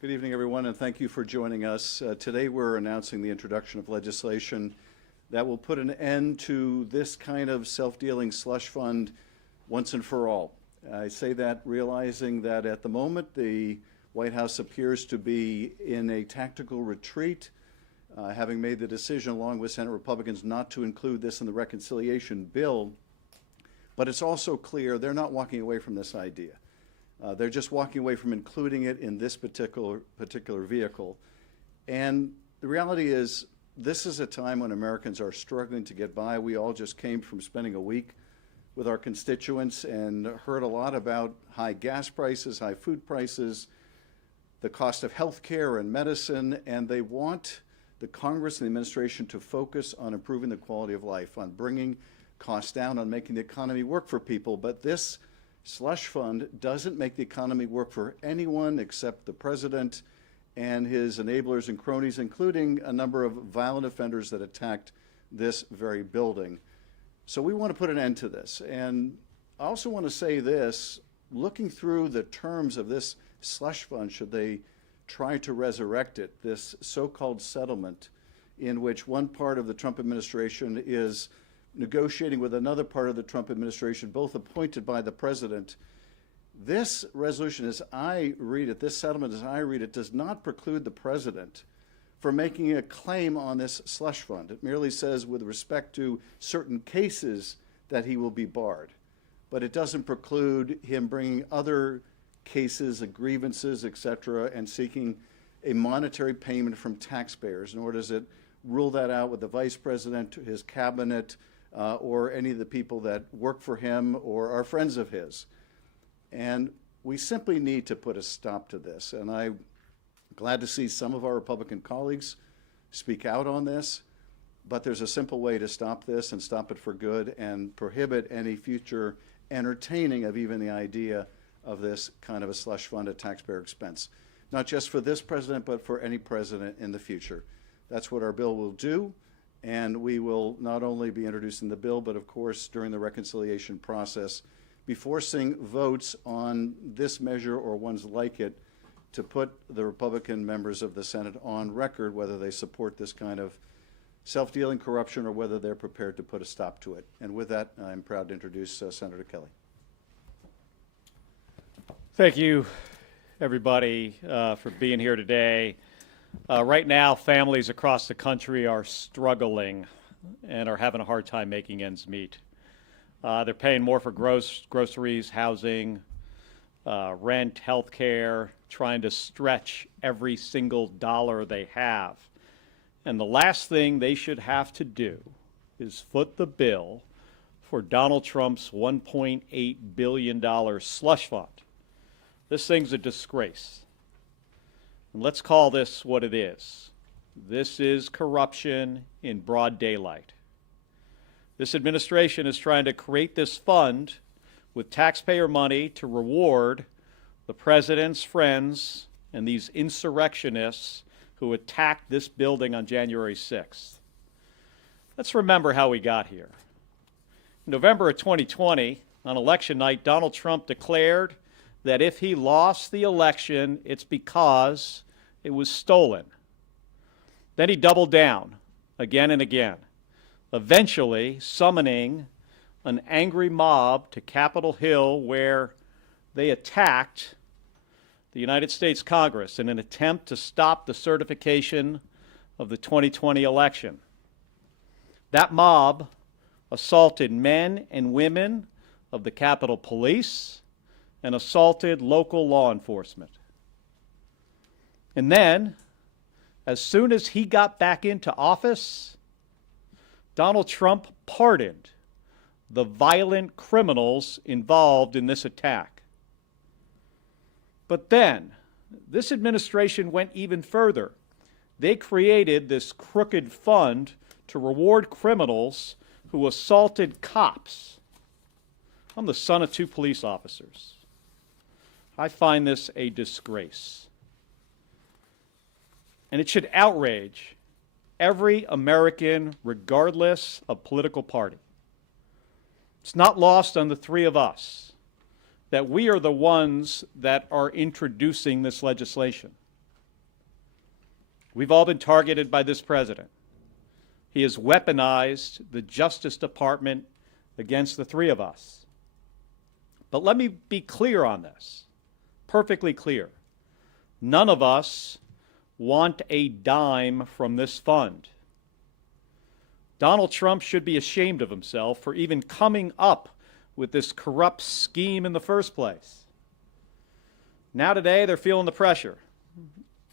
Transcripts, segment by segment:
Good evening, everyone, and thank you for joining us. Today we're announcing the introduction of legislation that will put an end to this kind of self-dealing slush fund once and for all. I say that realizing that at the moment the White House appears to be in a tactical retreat, having made the decision along with Senate Republicans not to include this in the reconciliation bill. But it's also clear they're not walking away from this idea. They're just walking away from including it in this particular vehicle. And the reality is, this is a time when Americans are struggling to get by. We all just came from spending a week with our constituents and heard a lot about high gas prices, high food prices, the cost of health care and medicine, and they want the Congress and the administration to focus on improving the quality of life, on bringing costs down, on making the economy work for people. But this slush fund doesn't make the economy work for anyone except the president and his enablers and cronies, including a number of violent offenders that attacked this very building. So we want to put an end to this. And I also want to say this, looking through the terms of this slush fund, should they try to resurrect it, this so-called settlement in which one part of the Trump administration is negotiating with another part of the Trump administration, both appointed by the president. This resolution, as I read it, this settlement as I read it, does not preclude the president from making a claim on this slush fund. It merely says with respect to certain cases that he will be barred. But it doesn't preclude him bringing other cases, grievances, etc., and seeking a monetary payment from taxpayers, nor does it rule that out with the vice president, his cabinet, or any of the people that work for him or are friends of his. And we simply need to put a stop to this. And I'm glad to see some of our Republican colleagues speak out on this, but there's a simple way to stop this and stop it for good and prohibit any future entertaining of even the idea of this kind of a slush fund at taxpayer expense. Not just for this president, but for any president in the future. That's what our bill will do. And we will not only be introducing the bill, but of course during the reconciliation process, be forcing votes on this measure or ones like it to put the Republican members of the Senate on record whether they support this kind of self-dealing corruption or whether they're prepared to put a stop to it. And with that, I'm proud to introduce Senator Kelly. Thank you, everybody, for being here today. Right now, families across the country are struggling and are having a hard time making ends meet. They're paying more for groceries, housing, rent, health care, trying to stretch every single dollar they have. And the last thing they should have to do is foot the bill for Donald Trump's $1.8 billion slush fund. This thing's a disgrace. And let's call this what it is. This is corruption in broad daylight. This administration is trying to create this fund with taxpayer money to reward the president's friends and these insurrectionists who attacked this building on January 6th. Let's remember how we got here. In November of 2020, on election night, Donald Trump declared that if he lost the election, it's because it was stolen. Then he doubled down again and again, eventually summoning an angry mob to Capitol Hill where they attacked the United States Congress in an attempt to stop the certification of the 2020 election. That mob assaulted men and women of the Capitol Police and assaulted local law enforcement. And then, as soon as he got back into office, Donald Trump pardoned the violent criminals involved in this attack. But then, this administration went even further. They created this crooked fund to reward criminals who assaulted cops. I'm the son of two police officers. I find this a disgrace. And it should outrage every American, regardless of political party. It's not lost on the three of us that we are the ones that are introducing this legislation. We've all been targeted by this president. He has weaponized the Justice Department against the three of us. But let me be clear on this, perfectly clear. None of us want a dime from this fund. Donald Trump should be ashamed of himself for even coming up with this corrupt scheme in the first place. Now today, they're feeling the pressure.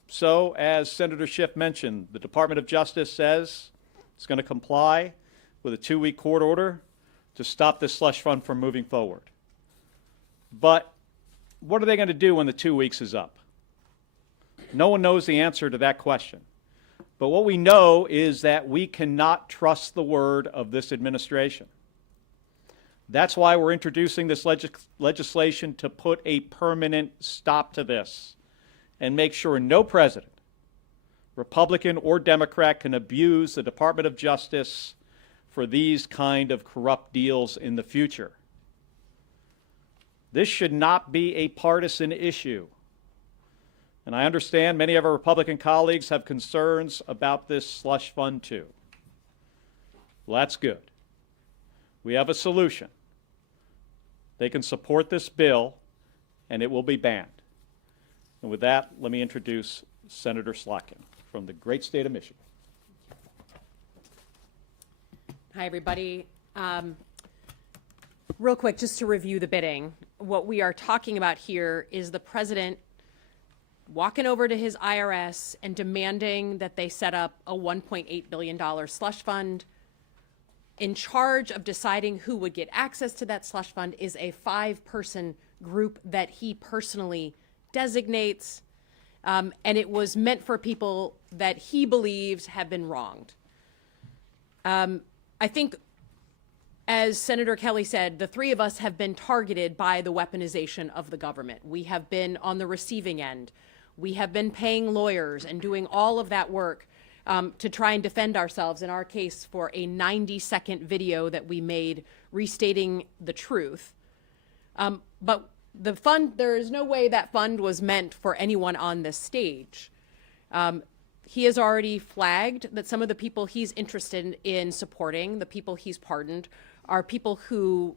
So, as Senator Schiff mentioned, the Department of Justice says it's going to comply with a 2-week court order to stop this slush fund from moving forward. But what are they going to do when the 2 weeks is up? No one knows the answer to that question. But what we know is that we cannot trust the word of this administration. That's why we're introducing this legislation to put a permanent stop to this and make sure no president, Republican or Democrat, can abuse the Department of Justice for these kind of corrupt deals in the future. This should not be a partisan issue. And I understand many of our Republican colleagues have concerns about this slush fund too. Well, that's good. We have a solution. They can support this bill, and it will be banned. And with that, let me introduce Senator Slotkin from the great state of Michigan. Hi, everybody. Real quick, just to review the bidding, what we are talking about here is the president walking over to his IRS and demanding that they set up a $1.8 billion slush fund. In charge of deciding who would get access to that slush fund is a 5-person group that he personally designates, and it was meant for people that he believes have been wronged. I think, as Senator Kelly said, the three of us have been targeted by the weaponization of the government. We have been on the receiving end. We have been paying lawyers and doing all of that work to try and defend ourselves, in our case, for a 90-second video that we made restating the truth. But the fund, there is no way that fund was meant for anyone on this stage. He has already flagged that some of the people he's interested in supporting, the people he's pardoned, are people who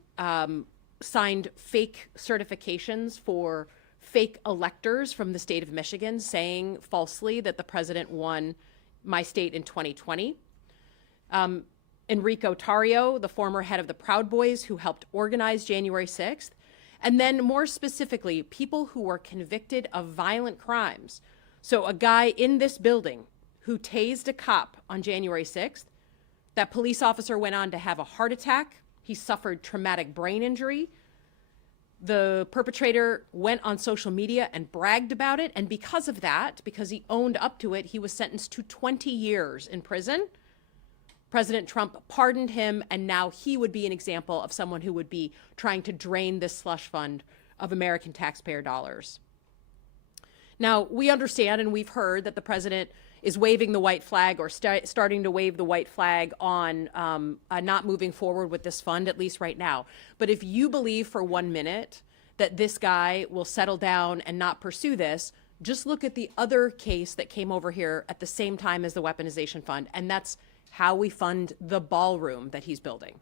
signed fake certifications for fake electors from the state of Michigan, saying falsely that the president won my state in 2020. Enrico Tarrio, the former head of the Proud Boys who helped organize January 6th. And then more specifically, people who were convicted of violent crimes. So a guy in this building who tased a cop on January 6th, that police officer went on to have a heart attack. He suffered traumatic brain injury. The perpetrator went on social media and bragged about it. And because of that, because he owned up to it, he was sentenced to 20 years in prison. President Trump pardoned him, and now he would be an example of someone who would be trying to drain this slush fund of American taxpayer dollars. Now, we understand and we've heard that the president is waving the white flag or starting to wave the white flag on not moving forward with this fund, at least right now. But if you believe for 1 minute that this guy will settle down and not pursue this, just look at the other case that came over here at the same time as the weaponization fund, and that's how we fund the ballroom that he's building.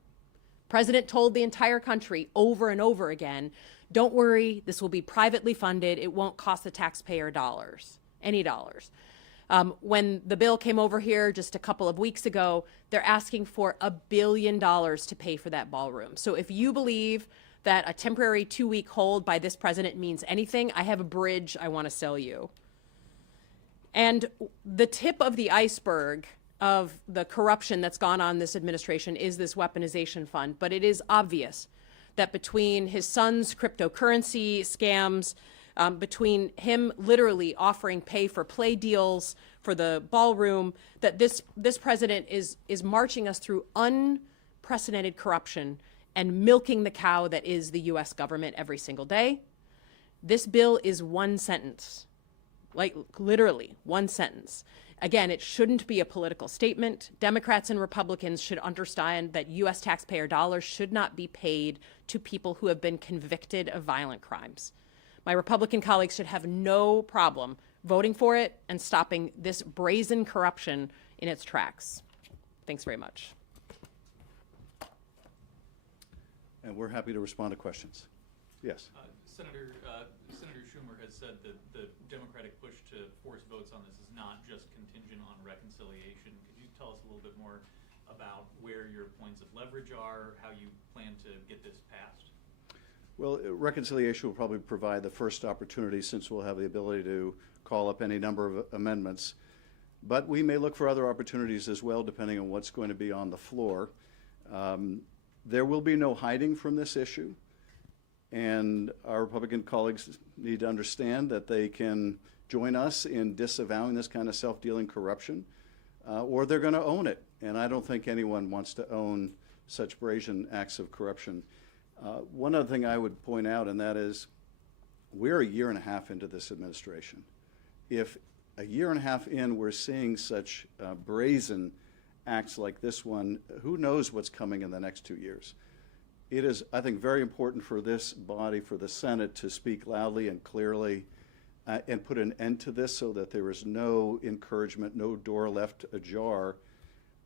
President told the entire country over and over again, don't worry, this will be privately funded. It won't cost the taxpayer dollars, any dollars. When the bill came over here just a couple of weeks ago, they're asking for $1 billion to pay for that ballroom. So if you believe that a temporary 2-week hold by this president means anything, I have a bridge I want to sell you. And the tip of the iceberg of the corruption that's gone on in this administration is this weaponization fund. But it is obvious that between his son's cryptocurrency scams, between him literally offering pay-for-play deals for the ballroom, that this president is marching us through unprecedented corruption and milking the cow that is the U.S. government every single day. This bill is one sentence, like literally one sentence. Again, it shouldn't be a political statement. Democrats and Republicans should understand that U.S. taxpayer dollars should not be paid to people who have been convicted of violent crimes. My Republican colleagues should have no problem voting for it and stopping this brazen corruption in its tracks. Thanks very much. And we're happy to respond to questions. Yes. Senator Schumer has said that the Democratic push to force votes on this is not just contingent on reconciliation. Could you tell us a little bit more about where your points of leverage are, how you plan to get this passed? Well, reconciliation will probably provide the first opportunity, since we'll have the ability to call up any number of amendments. But we may look for other opportunities as well, depending on what's going to be on the floor. There will be no hiding from this issue, and our Republican colleagues need to understand that they can join us in disavowing this kind of self-dealing corruption, or they're going to own it. And I don't think anyone wants to own such brazen acts of corruption. One other thing I would point out, and that is, we're a year and a half into this administration. If a year and a half in we're seeing such brazen acts like this one, who knows what's coming in the next 2 years? It is, I think, very important for this body, for the Senate, to speak loudly and clearly and put an end to this, so that there is no encouragement, no door left ajar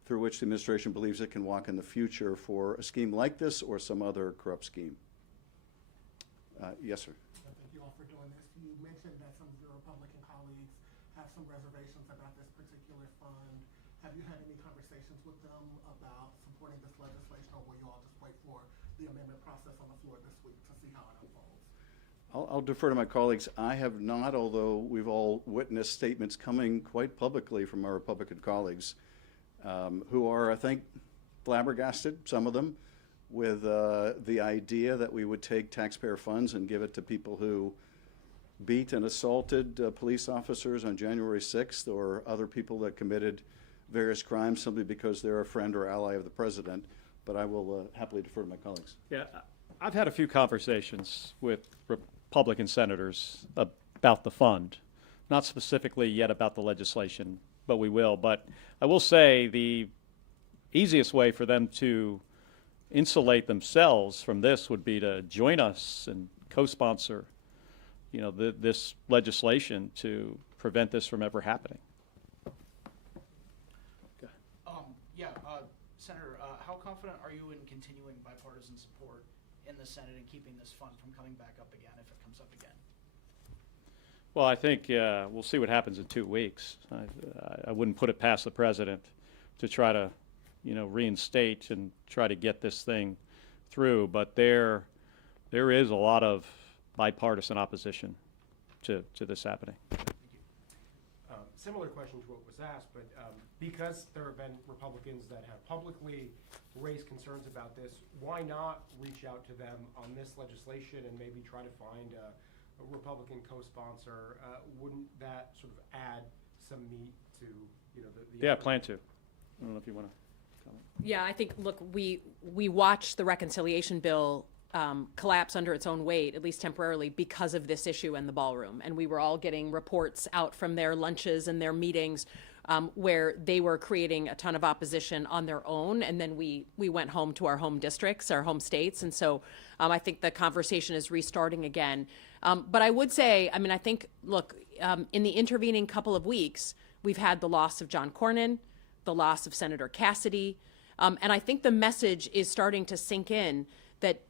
through which the administration believes it can walk in the future for a scheme like this or some other corrupt scheme. Yes, sir. Thank you all for doing this. You mentioned that some of your Republican colleagues have some reservations about this particular fund. Have you had any conversations with them about supporting this legislation, or will you all just wait for the amendment process on the floor this week to see how it unfolds? I'll defer to my colleagues. I have not, although we've all witnessed statements coming quite publicly from our Republican colleagues who are, I think, flabbergasted, some of them, with the idea that we would take taxpayer funds and give it to people who beat and assaulted police officers on January 6th, or other people that committed various crimes simply because they're a friend or ally of the president. But I will happily defer to my colleagues. Yeah, I've had a few conversations with Republican senators about the fund, not specifically yet about the legislation, but we will. But I will say the easiest way for them to insulate themselves from this would be to join us and co-sponsor, this legislation to prevent this from ever happening. Senator, how confident are you in continuing bipartisan support in the Senate and keeping this fund from coming back up again if it comes up again? Well, I think we'll see what happens in 2 weeks. I wouldn't put it past the president to try to, reinstate and try to get this thing through. But there is a lot of bipartisan opposition to this happening. Similar question to what was asked, but because there have been Republicans that have publicly raised concerns about this, why not reach out to them on this legislation and maybe try to find a Republican co-sponsor? Wouldn't that sort of add some meat to the Yeah, I plan to. I don't know if you want to comment. Yeah, I think, look, we watched the reconciliation bill collapse under its own weight, at least temporarily, because of this issue in the ballroom. And we were all getting reports out from their lunches and their meetings where they were creating a ton of opposition on their own. And then we went home to our home districts, our home states. And so I think the conversation is restarting again. But I would say, I think, look, in the intervening couple of weeks, we've had the loss of John Cornyn, the loss of Senator Cassidy. And I think the message is starting to sink in that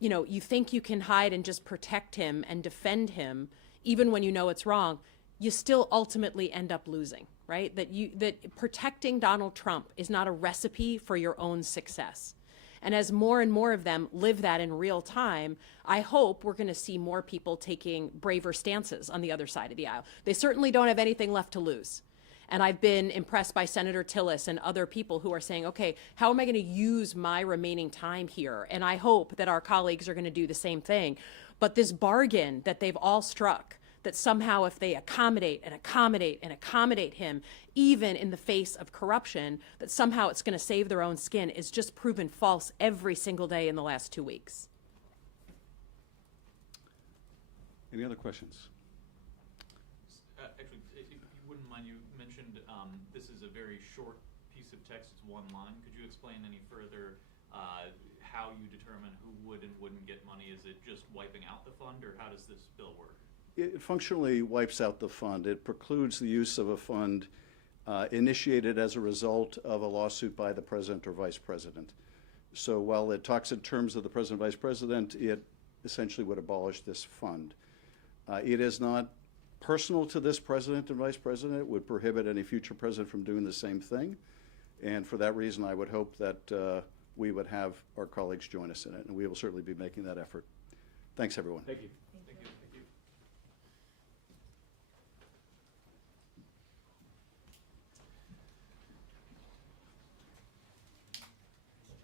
you think you can hide and just protect him and defend him, even when you know it's wrong, you still ultimately end up losing, right? That protecting Donald Trump is not a recipe for your own success. And as more and more of them live that in real time, I hope we're going to see more people taking braver stances on the other side of the aisle. They certainly don't have anything left to lose. And I've been impressed by Senator Tillis and other people who are saying, okay, how am I going to use my remaining time here? And I hope that our colleagues are going to do the same thing. But this bargain that they've all struck, that somehow if they accommodate and accommodate and accommodate him, even in the face of corruption, that somehow it's going to save their own skin, is just proven false every single day in the last 2 weeks. Any other questions? Actually, if you wouldn't mind, you mentioned this is a very short piece of text. It's one line. Could you explain any further how you determine who would and wouldn't get money? Is it just wiping out the fund, or how does this bill work? it functionally wipes out the fund. It precludes the use of a fund initiated as a result of a lawsuit by the president or vice president. So while it talks in terms of the president and vice president, it essentially would abolish this fund. It is not personal to this president and vice president. It would prohibit any future president from doing the same thing. And for that reason, I would hope that we would have our colleagues join us in it, and we will certainly be making that effort. Thanks, everyone. Thank you.